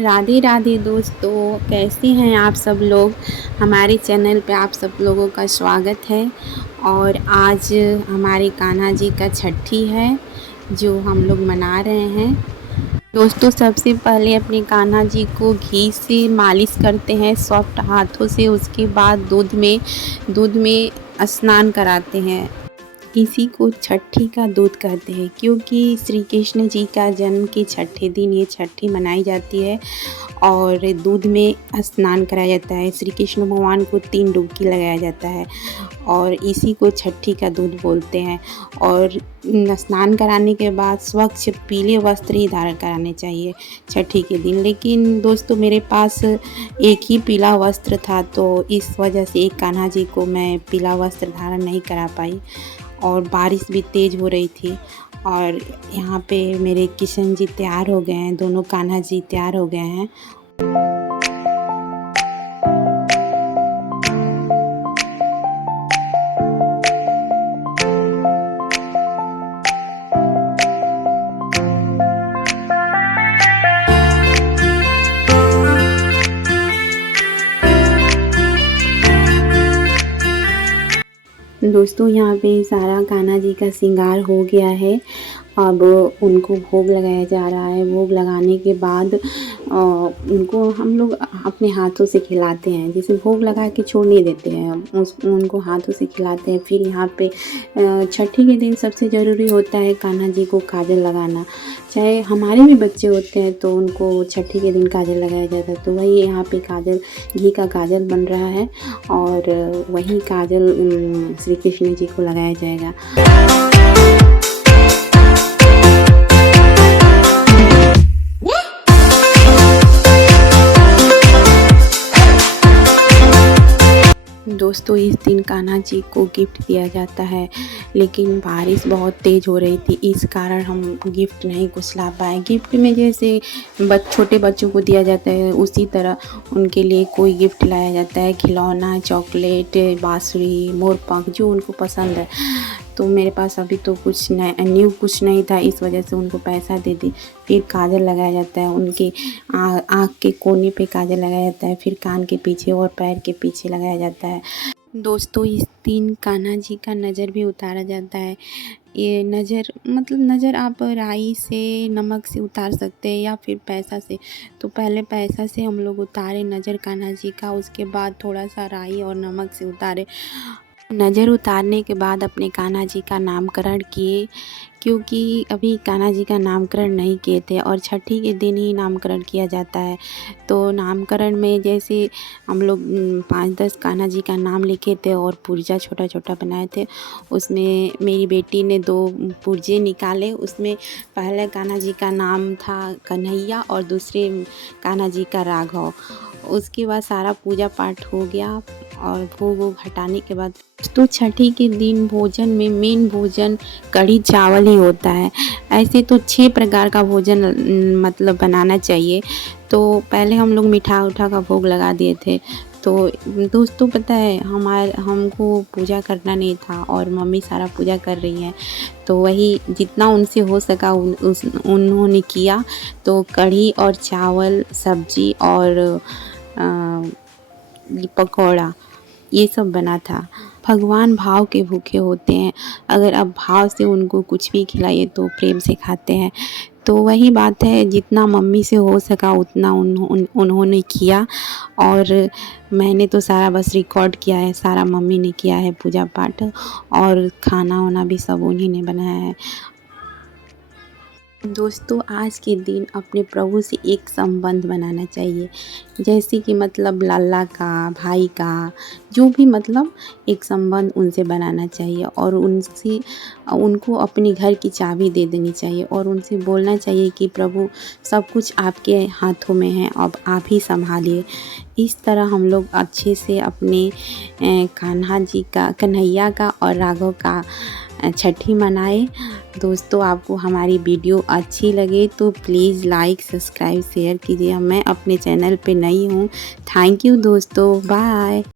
राधे राधे दोस्तों, कैसे हैं आप सब लोग। हमारे चैनल पे आप सब लोगों का स्वागत है। और आज हमारे कान्हा जी का छठी है जो हम लोग मना रहे हैं। दोस्तों, सबसे पहले अपने कान्हा जी को घी से मालिश करते हैं सॉफ्ट हाथों से। उसके बाद दूध में स्नान कराते हैं। इसी को छठी का दूध कहते हैं, क्योंकि श्री कृष्ण जी का जन्म के छठे दिन ये छठी मनाई जाती है और दूध में स्नान कराया जाता है। श्री कृष्ण भगवान को 3 डुबकी लगाया जाता है और इसी को छठी का दूध बोलते हैं। और स्नान कराने के बाद स्वच्छ पीले वस्त्र ही धारण कराने चाहिए छठी के दिन। लेकिन दोस्तों, मेरे पास एक ही पीला वस्त्र था, तो इस वजह से एक कान्हा जी को मैं पीला वस्त्र धारण नहीं करा पाई। और बारिश भी तेज़ हो रही थी। और यहाँ पे मेरे किशन जी तैयार हो गए हैं, दोनों कान्हा जी तैयार हो गए हैं। दोस्तों, यहाँ पे सारा कान्हा जी का श्रृंगार हो गया है। अब उनको भोग लगाया जा रहा है। भोग लगाने के बाद उनको हम लोग अपने हाथों से खिलाते हैं। जैसे भोग लगा के छोड़ नहीं देते हैं, उनको हाथों से खिलाते हैं। फिर यहाँ पे छठी के दिन सबसे ज़रूरी होता है कान्हा जी को काजल लगाना। चाहे हमारे भी बच्चे होते हैं तो उनको छठी के दिन काजल लगाया जाता है। तो वही यहाँ पे काजल, घी का काजल बन रहा है और वही काजल श्री कृष्ण जी को लगाया जाएगा। दोस्तों, इस दिन कान्हा जी को गिफ्ट दिया जाता है, लेकिन बारिश बहुत तेज़ हो रही थी, इस कारण हम गिफ्ट नहीं कुछ ला पाए। गिफ्ट में जैसे छोटे बच्चों को दिया जाता है, उसी तरह उनके लिए कोई गिफ्ट लाया जाता है। खिलौना, चॉकलेट, बांसुरी, मोरपंख, जो उनको पसंद है। तो मेरे पास अभी तो कुछ न्यू कुछ नहीं था, इस वजह से उनको पैसा दे दी। फिर काजल लगाया जाता है, उनके आँख के कोने पे काजल लगाया जाता है। फिर कान के पीछे और पैर के पीछे लगाया जाता है। दोस्तों, इस दिन कान्हा जी का नज़र भी उतारा जाता है। ये नज़र आप राई से, नमक से उतार सकते हैं या फिर पैसा से। तो पहले पैसा से हम लोग उतारे नज़र कान्हा जी का, उसके बाद थोड़ा सा राई और नमक से उतारे। नज़र उतारने के बाद अपने कान्हा जी का नामकरण किए, क्योंकि अभी कान्हा जी का नामकरण नहीं किए थे और छठी के दिन ही नामकरण किया जाता है। तो नामकरण में जैसे हम लोग 5-10 कान्हा जी का नाम लिखे थे और पुर्जा छोटा छोटा बनाए थे। उसमें मेरी बेटी ने 2 पुर्जे निकाले। उसमें पहले कान्हा जी का नाम था कन्हैया और दूसरे कान्हा जी का राघव। उसके बाद सारा पूजा पाठ हो गया और भोग वोग हटाने के बाद तो छठी के दिन भोजन में मेन भोजन कढ़ी चावल ही होता है। ऐसे तो 6 प्रकार का भोजन मतलब बनाना चाहिए। तो पहले हम लोग मीठा उठा का भोग लगा दिए थे। तो दोस्तों, पता है हमको पूजा करना नहीं था और मम्मी सारा पूजा कर रही है। तो वही जितना उनसे हो सका उन्होंने किया। तो कढ़ी और चावल, सब्जी और पकौड़ा, ये सब बना था। भगवान भाव के भूखे होते हैं। अगर आप भाव से उनको कुछ भी खिलाइए तो प्रेम से खाते हैं। तो वही बात है, जितना मम्मी से हो सका उतना उन्होंने किया और मैंने तो सारा बस रिकॉर्ड किया है। सारा मम्मी ने किया है पूजा पाठ और खाना वाना भी सब उन्हीं ने बनाया है। दोस्तों, आज के दिन अपने प्रभु से एक संबंध बनाना चाहिए, जैसे कि मतलब लाला का, भाई का, जो भी मतलब एक संबंध उनसे बनाना चाहिए और उनको अपने घर की चाबी दे देनी चाहिए और उनसे बोलना चाहिए कि प्रभु, सब कुछ आपके हाथों में है, अब आप ही संभालिए। इस तरह हम लोग अच्छे से अपने कन्हैया का और राघव का छठी मनाए। दोस्तों, आपको हमारी वीडियो अच्छी लगे तो प्लीज़ लाइक, सब्सक्राइब, शेयर कीजिए। मैं अपने चैनल पे नई हूँ। थैंक यू दोस्तों, बाय।